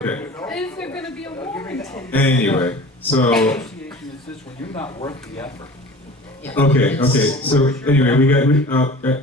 Okay. Is there gonna be a warranty? Anyway, so Association insists when you're not worth the effort. okay. So anyway,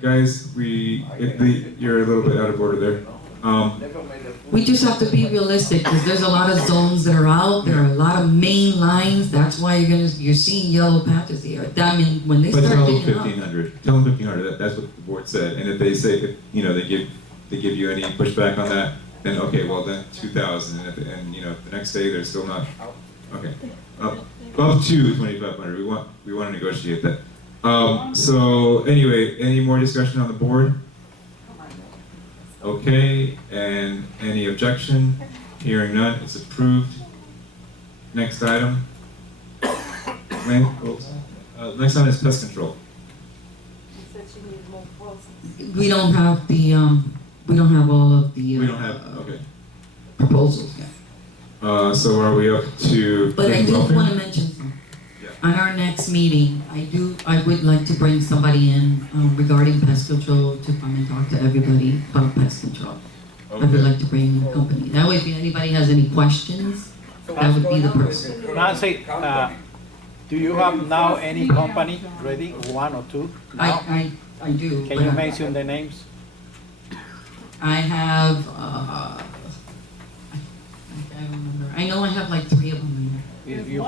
guys, you're a little bit out of order there. We just have to be realistic because there's a lot of zones that are out. There are a lot of main lines. That's why you're seeing yellow patches here. That means when they But start tell them digging up, 1,500. Tell them 1,500. That's what the board said. And if they say, they give you any pushback on that, then okay, well then 2,000. And the next day they're still not. Okay. Up to 2,500. We want to negotiate that. So anyway, any more discussion on the board? Okay, and any objection? Hearing none, it's approved. Next item. Next item is pest control. we don't have all of the We don't have, okay. proposals yet. So are we up to? But I do welfare? want to mention something. Yeah. On our next meeting, I would like to bring somebody in regarding pest control to come and talk to everybody about pest control. I would Okay. like to bring in a company. That way, if anybody has any questions, that would be the person. Nancy, do you have now any company ready, one or two? Now? I do. Can but you mention the names? I have, I don't remember. I know I have like 3 of them in there. You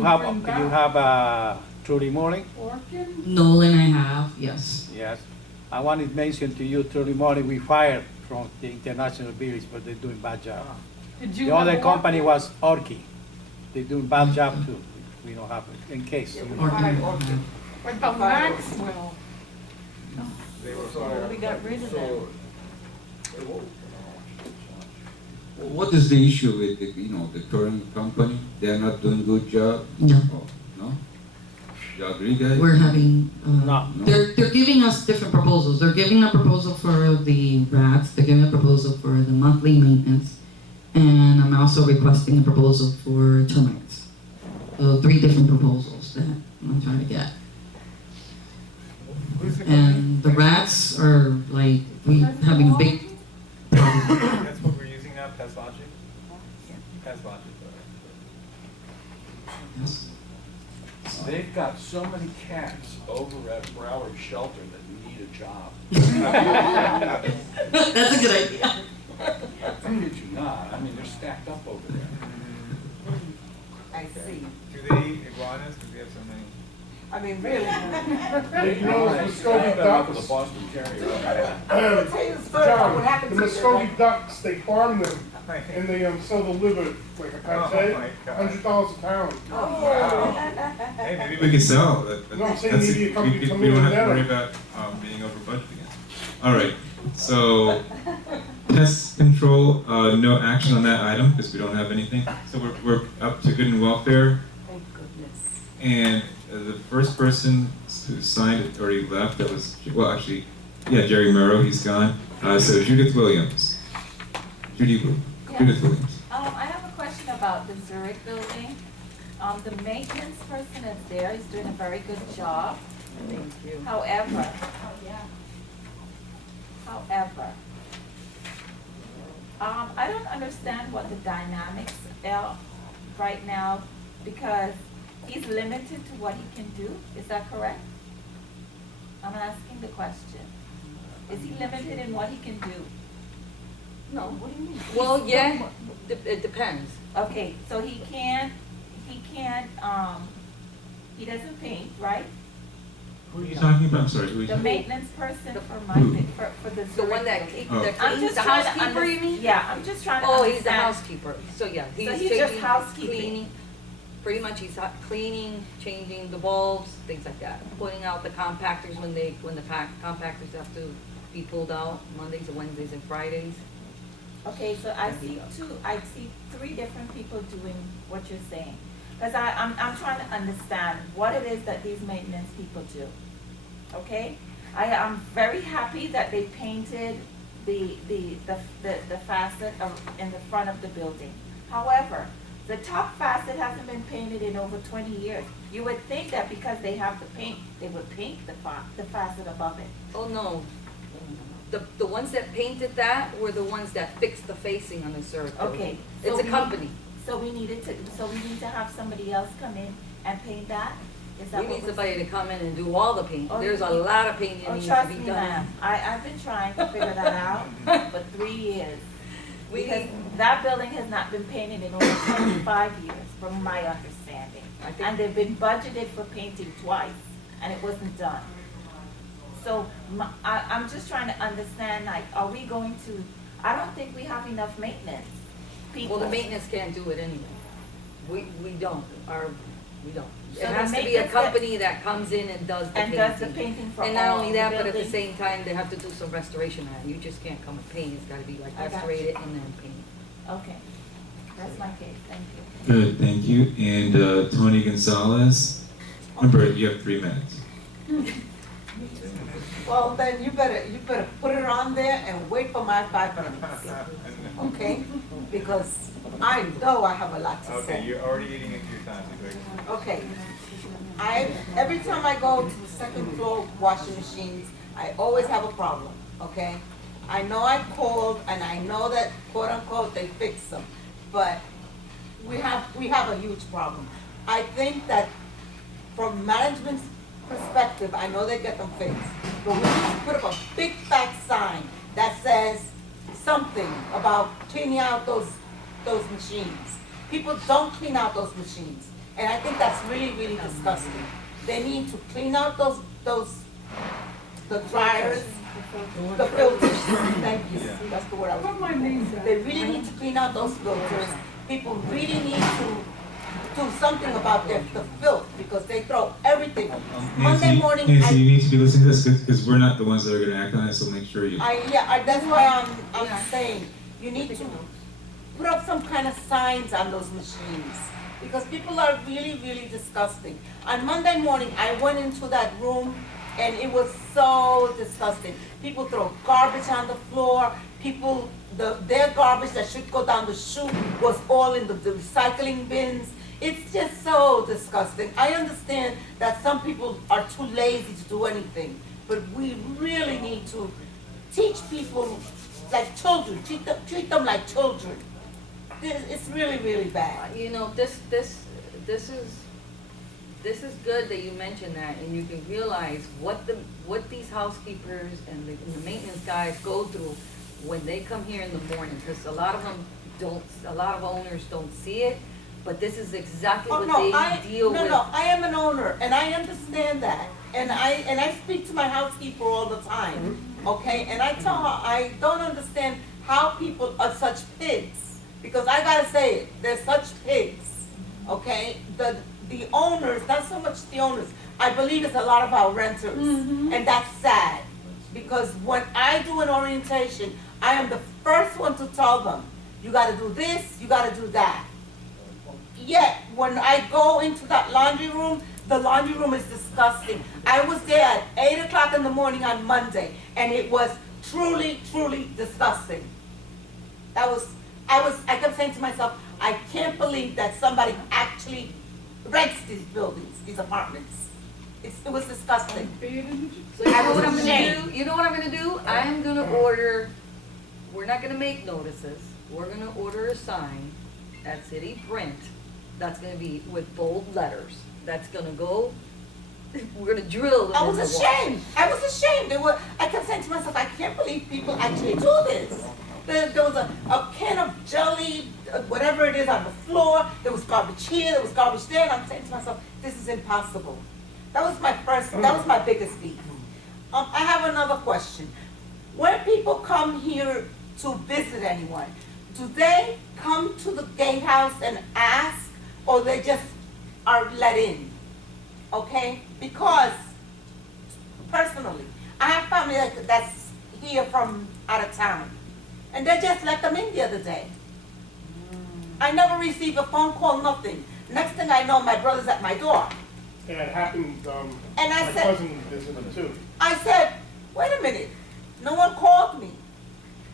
have Trudy Morning? Orkin? Nolan I have, yes. Yes. I wanted to mention to you, Trudy Morning, we fired from the International Village, but they're doing bad job. Did you The other have company Orkin? was Orki. They're doing bad job too. We don't have it, in case. Or- What about Maxwell? We got rid of them. What is the issue with the current company? They're not doing good job? No. Oh, no? You agree, guys? We're having, No. they're giving us different proposals. They're giving a proposal for the rats, they're giving a proposal for the monthly maintenance, and I'm also requesting a proposal for termites. So 3 different proposals that I'm trying to get. And the rats are like, we having a big problem. That's what we're using now, Pest Logic? Pest Logic. Yes. They've got so many cats over at Broward Shelter that need a job. That's a good idea. I kid you not, I mean, they're stacked up over there. I see. Do they eat iguanas? Because we have so many. I mean, really. You know, the Muscovy The ducks, Boston Terrier. I'll tell you the story about what John, happened the to you. Muscovy ducks, they farm them Right. and they sell the liver like a Oh, pate, my God. $100 a pound. Hey, maybe we can sell. No, I'm saying maybe a company we come don't in have to and worry get about being over budget again. All right. So pest control, no action on that item because we don't have anything. So we're up to good and welfare, Thank goodness. and the first person who signed it already left. That was Jerry Murrow. He's gone. So Judith Williams. Judith Williams. I have a question about the Zurich building. The maintenance person is there, he's doing a very good job. Thank you. However, I don't understand what the dynamics are right now because he's limited to what he can do. Is that correct? I'm asking the question. Is he limited in what he can do? No, what do you mean? Well, yeah, it depends. Okay, so he doesn't paint, right? Who are you talking about? I'm sorry. Who are you The talking maintenance person for the The Zurich one that building. Oh. that I'm cleans, just the trying to housekeeper, you mean? Yeah, I'm just trying to Oh, understand. he's the housekeeper. So yeah, he's just changing- housekeeping. Cleaning, pretty much he's cleaning, changing the bulbs, things like that. Putting out the compactors when the compactors have to be pulled out Mondays and Wednesdays and Fridays. Okay, so I see 3 different people doing what you're saying. Because I'm trying to understand what it is that these maintenance people do. Okay? I am very happy that they painted the facet in the front of the building. However, the top facet hasn't been painted in over 20 years. You would think that because they have the paint, they would paint the facet above it. Oh, no. The ones that painted that were the ones that fixed the facing on the circle. Okay. It's so a we- company. So we need to have somebody else come in and paint that? Is that We what need we're somebody saying? to come in and do all the painting. Oh, There's a you- lot of painting that Oh, needs to trust be me, done. ma'am, I've been trying to figure that out for 3 years. We Because need- that building has not been painted in over 25 years, from my understanding. I think- And they've been budgeted for painting twice, and it wasn't done. So I'm just trying to understand, like, are we going to, I don't think we have enough maintenance people. Well, the maintenance can't do it anyway. We don't, we don't. So It the has to be a maintenance that- company that comes in and does the And painting. does the painting for all And the not buildings? only that, but at the same time, they have to do some restoration on it. You just can't come and paint. It's gotta be like I got you. restorated and then paint. Okay, that's my case, thank you. Good, thank you. And Tony Gonzalez, remember, you have 3 minutes. Well, then you better put it on there and wait for my 5 minutes, okay? Because I know I have a lot to Okay, say. you're already eating into your time, so quick. Okay. Every time I go to the second floor washing machines, I always have a problem, okay? I know I called and I know that quote unquote they fixed them, but we have a huge problem. I think that from management's perspective, I know they get them fixed, but we need to put up a big fat sign that says something about cleaning out those machines. People don't clean out those machines, and I think that's really, really disgusting. They need to clean out the dryers, the filters, thank you, that's the word I was Put my looking name for. down. They really need to clean out those filters. People really need to do something about the filth, because they throw everything. Monday Nancy, morning, Nancy, you need to be listening to this because we're not the ones that are gonna act on it, so make sure you. that's why I'm saying, you need to put up some kind of signs on those machines, because people are really, really disgusting. On Monday morning, I went into that room, and it was so disgusting. People throw garbage on the floor, their garbage that should go down the chute was all in the recycling bins. It's just so disgusting. I understand that some people are too lazy to do anything, but we really need to teach people like children, treat them like children. It's really, really bad. You know, this is good that you mentioned that, and you can realize what these housekeepers and the maintenance guys go through when they come here in the morning, because a lot of owners don't see it, but this is exactly what they deal with. No, I am an owner, and I understand that, and I speak to my housekeeper all the time, okay? And I tell her I don't understand how people are such pigs, because I gotta say it, they're such pigs, okay? The owners, not so much the owners, I believe it's a lot of our renters, and that's sad, because when I do an orientation, I am the first one to tell them, you gotta do this, you gotta do that. Yet, when I go into that laundry room, the laundry room is disgusting. I was there at 8 o'clock in the morning on Monday, and it was truly, truly disgusting. I kept saying to myself, I can't believe that somebody actually rents these buildings, these apartments. It was disgusting. So you know what I'm gonna do? You know what I'm gonna do? I'm gonna order, we're not gonna make notices, we're gonna order a sign at City Print that's gonna be with bold letters, that's gonna go, we're gonna drill them I in was the wall. ashamed. I was ashamed. I kept saying to myself, I can't believe people actually do this. There was a can of jelly, whatever it is, on the floor. There was garbage here, there was garbage there, and I'm saying to myself, this is impossible. That was my biggest beef. I have another question. When people come here to visit anyone, do they come to the gatehouse and ask, or they just are let in? Okay? Because, personally, I have family that's here from out of town, and they just let them in the other day. I never received a phone call, nothing. Next thing I know, my brother's at my door. Yeah, it happened, And I my said- cousin visited too. I said, wait a minute, no one called me.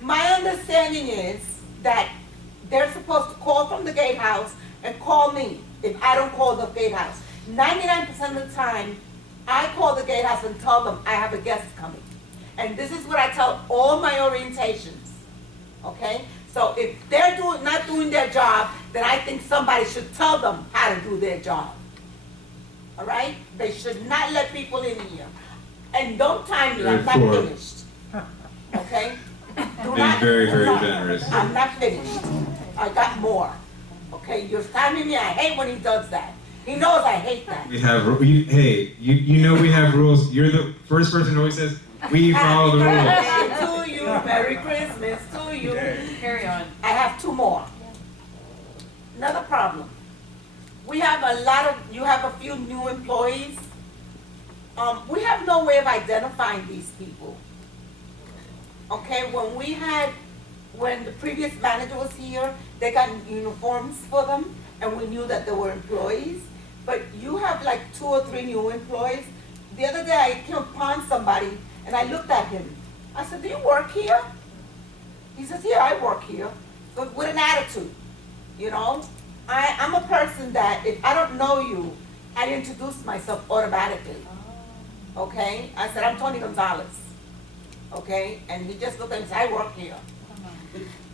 My understanding is that they're supposed to call from the gatehouse and call me if I don't call the gatehouse. 99% of the time, I call the gatehouse and tell them I have a guest coming. And this is what I tell all my orientations, okay? So if they're not doing their job, then I think somebody should tell them how to do their job. All right? They should not let people in here. And don't time me, I'm not Therefore- finished. Okay? Do Being not- very, very no, generous. I'm not finished. I got more. Okay? You're timing me, I hate when he does that. He knows I hate that. We have, hey, you know we have rules. You're the first person who always says, we follow the rules. Happy birthday to you, Merry Christmas to you. Carry on. I have two more. Another problem. We have you have a few new employees. We have no way of identifying these people. Okay, when the previous manager was here, they got uniforms for them, and we knew that they were employees. But you have like 2 or 3 new employees. The other day, I came upon somebody, and I looked at him. I said, do you work here? He says, yeah, I work here, but with an attitude, you know? I'm a person that if I don't know you, I introduce myself automatically, okay? I said, I'm Tony Gonzalez, okay? And he just looked at me and said, I work here,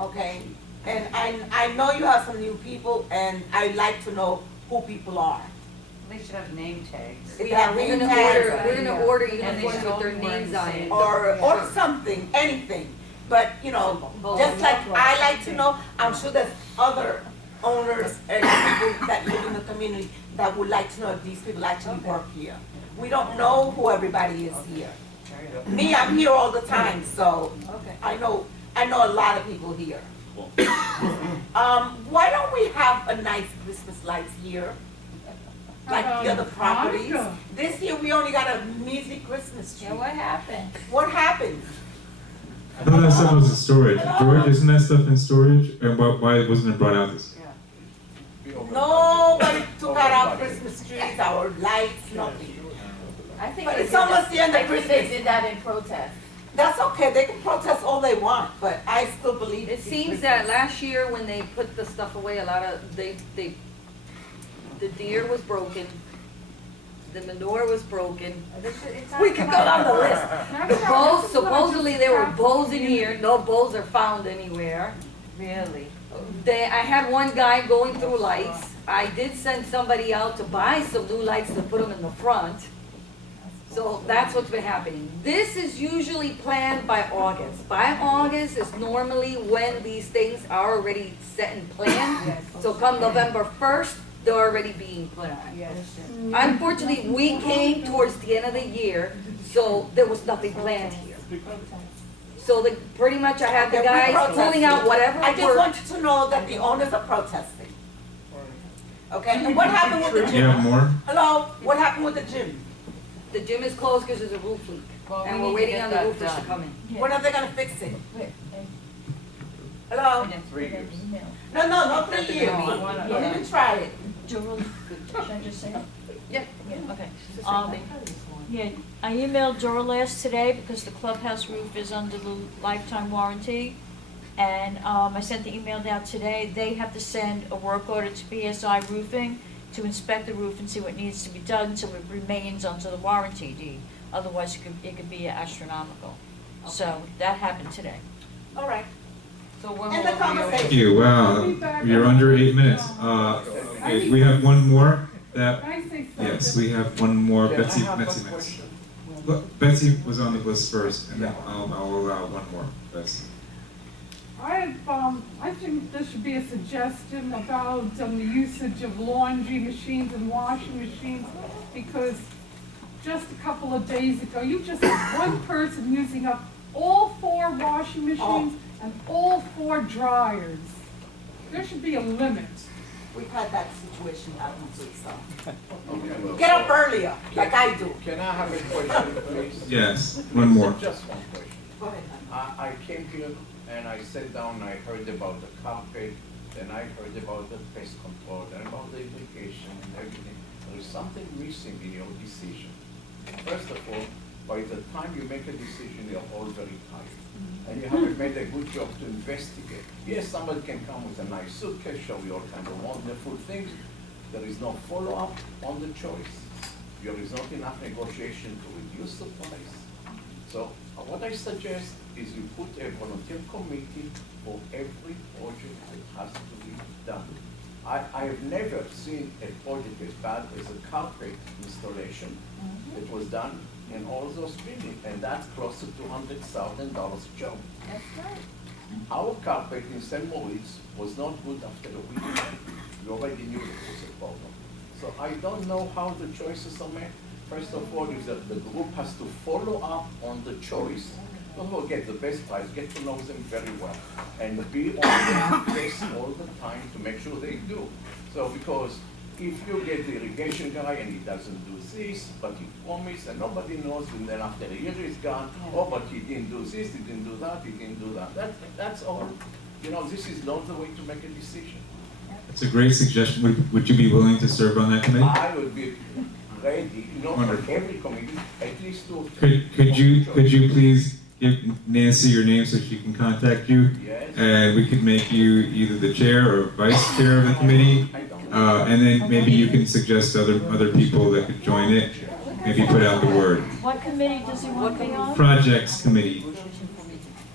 okay? And I know you have some new people, and I like to know who people are. They should have name tags. If Yeah, they we're have gonna name order, tags, we're gonna order And they uniforms should with all their be wearing names the on same. it. or something, anything. But, you know, just like I like to know, I'm sure there's other owners and people that live in the community that would like to know if these people actually work here. We don't know who everybody is here. Me, I'm here all the time, so Okay. I know a lot of people here. Why don't we have a nice Christmas lights here? Like the other properties. Hanukkah. This year, we only got a measly Christmas tree. Yeah, what happened? What happened? I thought that stuff was in storage. George, isn't that stuff in storage? And why wasn't it brought out this? Nobody took out our Christmas trees, our lights, nothing. I think But they it's did almost that- the end of I think Christmas. they did that in protest. That's okay, they can protest all they want, but I still believe. It it's seems Christmas. that last year when they put the stuff away, the deer was broken, the manure was broken. We could go down the list. The bows, supposedly there were bows in here, no bows are found anywhere. Really? I had one guy going through lights. I did send somebody out to buy some new lights to put them in the front. So that's what's been happening. This is usually planned by August. By August is normally when these things are already set and planned. So come November 1st, they're already being put on. Yes. Unfortunately, we came towards the end of the year, so there was nothing planned here. So pretty much I had the Okay, we're guys pulling out whatever I just worked. want you to know that the owners are protesting. Okay, and what happened with the Do you have gym? more? Hello, what happened with the gym? The gym is closed because there's a roof leak. Well, And we we're need to waiting get on the that roofers to done. come in. When are they gonna fix it? Wait, Hello? 3 years. No, not 3 years. No, I wanna- Don't even try it. Should I just say it? Yeah. Okay. It's the same thing. Yeah, I emailed Duralast today because the clubhouse roof is under the lifetime warranty. And, I sent the email out today. They have to send a work order to BSI Roofing to inspect the roof and see what needs to be done so it remains under the warranty deed. Otherwise, it could be astronomical. So that happened today. All right. So when End will the we conversation. Thank you, wow, you're under 8 minutes. Okay, we have one more that, Can I say something? yes, we have one more, Yeah, Betsy, I have Betsy one minutes. question. Look, Betsy was on the list first, and then I'll allow one more, Betsy. I think there should be a suggestion about the usage of laundry machines and washing machines, because just a couple of days ago, you just had one person using up all 4 washing machines and all 4 dryers. There should be a limit. We've had that situation happen too, so. Okay, well, Get up earlier, like I do. Can I have a question, please? Yes, one more. Just one question. Go ahead. I came here and I sat down, I heard about the carpet, then I heard about the pest control, then about the irrigation and everything. There is something missing in your decision. First of all, by the time you make a decision, you're all very tired. And you haven't made a good job to investigate. Yes, somebody can come with a nice suitcase, show you all kind of wonderful things. There is no follow-up on the choice. There is not enough negotiation to reduce the price. So what I suggest is you put a volunteer committee for every project that has to be done. I have never seen a project as bad as a carpet installation that was done in all those buildings, and that's close to $200,000 job. That's right. Our carpet in St. Moritz was not good after the week. We already knew it was a problem. So I don't know how the choices are made. First of all, is that the group has to follow up on the choice. Don't forget the best price, get to know them very well, and be on their case all the time to make sure they do. So because if you get the irrigation guy and he doesn't do this, but he promised and nobody knows, and then after a year he's gone, oh, but he didn't do this, he didn't do that, he didn't do that. That's all. You know, this is not the way to make a decision. It's a great suggestion. Would you be willing to serve on that committee? I would be ready, not for Wonderful. every committee, at least 2 or 3. Could you please give Nancy your name so she can contact you? Yes. And we could make you either the chair or vice chair of the committee. And then maybe you can suggest other people that could join it. Maybe put out the word. What committee does he want to be on? Projects committee.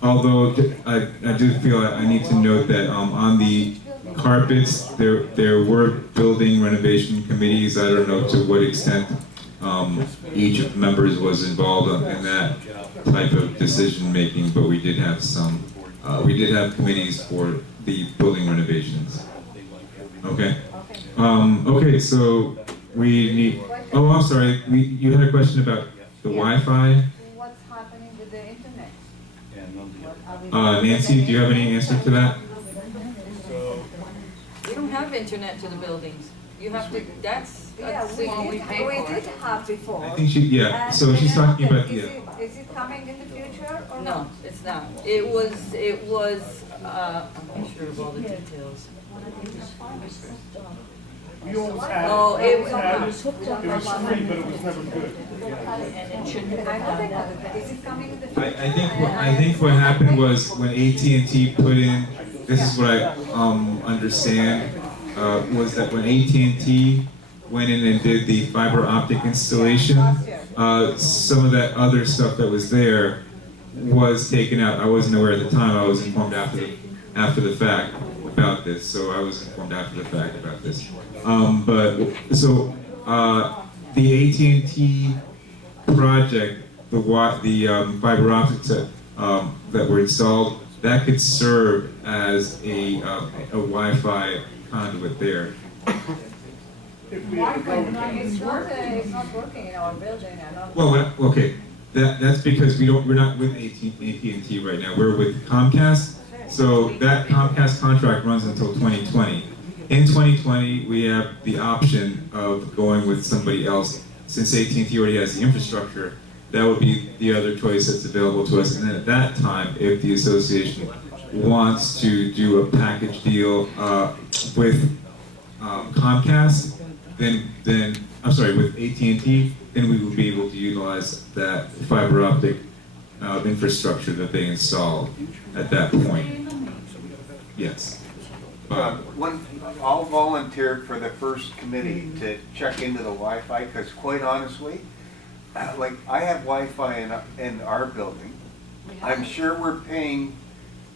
Although I do feel I need to note that on the carpets, there were building renovation committees. I don't know to what extent each of the members was involved in that type of decision making, but we did have some. We did have committees for the building renovations. Okay. Okay, so we need. Oh, I'm sorry. You had a question about the Wi-Fi. What's happening with the internet? Nancy, do you have any answer to that? We don't have internet to the buildings. You have to, that's Yeah, a thing we pay we for. did have before. I think yeah. So she's talking about Is it coming in the future or No, not? it's not. It was, I'm not sure of all the details. We always had, Oh, it was, it was free, but it was never good. I know they have it, but is it coming in the future? I think what happened was when AT&T put in. This is what I understand. Was that when AT&T went in and did the fiber optic installation, some of that other stuff that was there was taken out. I wasn't aware at the time. I was informed after the fact about this. So I was informed after the fact about this. The AT&T project, the fiber optics that were installed, that could serve as a Wi-Fi conduit there. It's not working in our building, I don't. Well, okay, that's because we're not with AT&T right now. We're with Comcast. So that Comcast contract runs until 2020. In 2020, we have the option of going with somebody else. Since AT&T already has the infrastructure, that would be the other choice that's available to us. And then at that time, if the association wants to do a package deal with Comcast, then I'm sorry, with AT&T, then we will be able to utilize that fiber optic infrastructure that they installed at that point. Yes. I'll volunteer for the first committee to check into the Wi-Fi, because quite honestly, like I have Wi-Fi in our building. I'm sure we're paying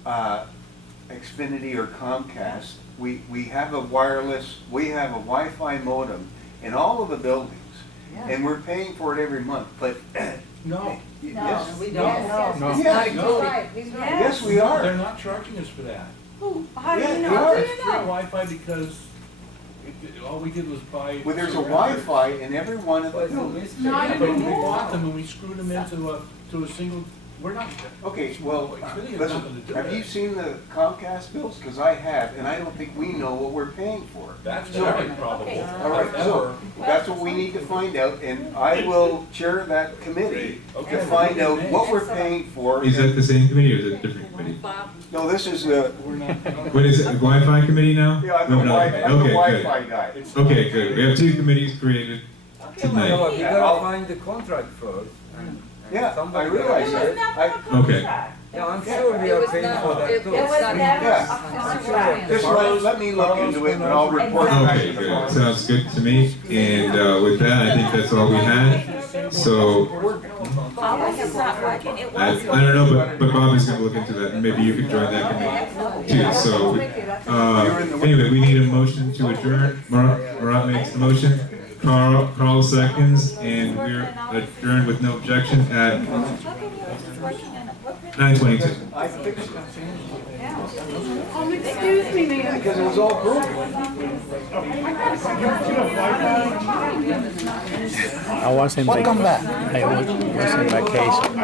Xfinity or Comcast. We have a wireless, we have a Wi-Fi modem in all of the buildings, and we're paying for it every month. But No. yes, We don't. Yes, No. yes, Yes, he's no. right, he's right. yes, we are. They're not charging us for that. How do Yeah, you they know? are. How do It's you free know? Wi-Fi because all we did was buy. Well, there's a Wi-Fi in every one of the buildings. Not Yeah, but we anymore. bought them and we screwed them to a single, we're not. Okay, well, Xfinity has nothing to listen, do have with you it. seen the Comcast bills? Because I have, and I don't think we know what we're paying for. That's very probable. Okay. All right, so that's what we need to find out, and I will chair that committee Okay. to find out what we're paying for. Is that the same committee or is it a different committee? Bob, No, this is the, We're not. What is it, a Wi-Fi committee now? yeah, I'm the No, no. Wi-Fi, I'm the Okay, good. Wi-Fi guy. Okay, good. We have two committees created tonight. You I'll- gotta find the contract first. and Yeah, I somebody realize gotta- There was that. never a Okay. contract. Yeah, I'm sure we it are was paying not, for that it too. There was was not. never a Yeah. contract. Just let me look into it, and I'll report back Okay, to the good. board. Sounds good to me. And with that, I think that's all we had. So, Ours is not working, it I was. don't know, but Bob is gonna look into that, and maybe you could join that committee too, so, anyway, we need a motion to adjourn. Marat makes the motion, Carl seconds, and we're adjourned with no objection at 9:22. Excuse me, ma'am. Because it was all broken. I was in Welcome back. I was in vacation.